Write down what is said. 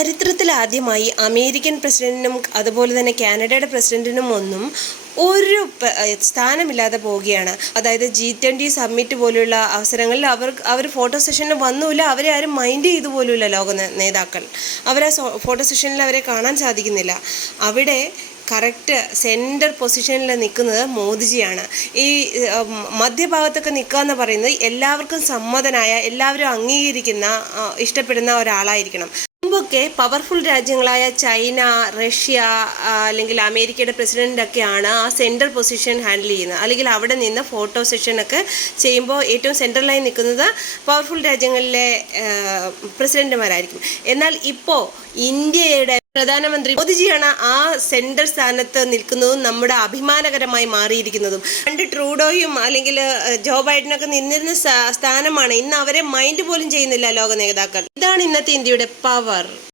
ചരിത്രത്തിലാദ്യമായി അമേരിക്കൻ പ്രസിഡന്റിനും അതുപോലെ തന്നെ കാനഡയുടെ പ്രസിഡന്റിനും ഒന്നും ഒരു സ്ഥാനമില്ലാതെ പോവുകയാണ്. അതായത് G20 സമ്മിറ്റ് പോലുള്ള അവസരങ്ങളിൽ അവർ ഫോട്ടോ സെഷനിൽ വന്നുമില്ല, അവരെ ആരും മൈൻഡ് ചെയ്തു പോലുമില്ല. ലോക നേതാക്കൾ അവരെ ഫോട്ടോ സെഷനിൽ അവരെ കാണാൻ സാധിക്കുന്നില്ല. അവിടെ കറക്റ്റ് സെൻറ്റർ പൊസിഷനിൽ നിൽക്കുന്നത് മോദിജിയാണ്. ഈ മധ്യഭാഗത്തൊക്കെ നിൽക്കുക എന്ന് പറയുന്നത് എല്ലാവർക്കും സമ്മതനായ, എല്ലാവരും അംഗീകരിക്കുന്ന, ഇഷ്ടപ്പെടുന്ന ഒരാളായിരിക്കണം. മുമ്പൊക്കെ പവർഫുൾ രാജ്യങ്ങളായ ചൈന, റഷ്യ അല്ലെങ്കിൽ അമേരിക്കയുടെ പ്രസിഡൻ്റൊക്കെയാണ് ആ സെൻട്രൽ പൊസിഷൻ ഹാൻഡിൽ ചെയ്യുന്നത്. അല്ലെങ്കിൽ അവിടെ നിന്ന് ഫോട്ടോ സെഷനൊക്കെ ചെയ്യുമ്പോൾ ഏറ്റവും സെൻട്രലായി നിൽക്കുന്നത് പവർഫുൾ രാജ്യങ്ങളിലെ പ്രസിഡന്റുമാരായിരിക്കും. എന്നാൽ ഇപ്പോൾ ഇന്ത്യയുടെ പ്രധാനമന്ത്രി മോദിജിയാണ് ആ സെൻട്രൽ സ്ഥാനത്ത് നിൽക്കുന്നതും നമ്മുടെ അഭിമാനകരമായി മാറിയിരിക്കുന്നതും. പണ്ട് ട്രൂഡോയും അല്ലെങ്കിൽ ജോ ബൈഡനൊക്കെ നിന്നിരുന്ന സ്ഥാനമാണ്. ഇന്ന് അവരെ മൈൻഡ് പോലും ചെയ്യുന്നില്ല ലോക നേതാക്കൾ. ഇതാണ് ഇന്നത്തെ ഇന്ത്യയുടെ പവർ.